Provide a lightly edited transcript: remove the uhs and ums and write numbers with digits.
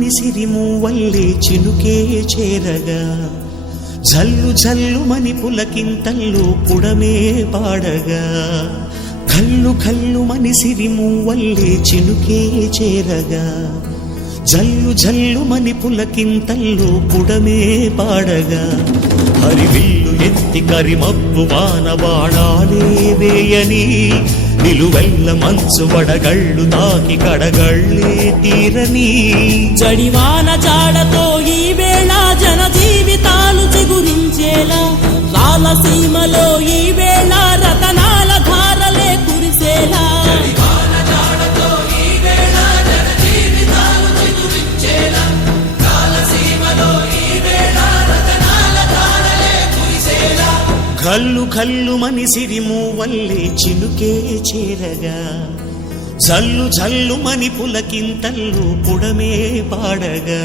మని సిరిమూవల్లే చినుకే చేరగా జల్లు జల్లు మని పులకింతల్లో పుడమే పాడగా కల్లు కల్లు మని సిరిమూవల్లే చినుకే చేరగా జల్లు జల్లు మని పులకింతల్లో పుడమే పాడగా హరివిల్లు ఎత్తి కరిమబ్బు వాన బాణాలే వేయని నిలువెల్ల మంచు వడగళ్ళు తాకి కడగళ్ళే తీరని జడివాన జాడతో ఈ వేళ జన జీవితాలు చిగురించేలా రాలసీమలో ఈ వేళ రతనాల ధారలే కురిసేలా కల్లు కల్లు మని సిరిమూవల్లే చినుకే చేరగా జల్లు జల్లు మని పులకింతల్లు పుడమే పాడగా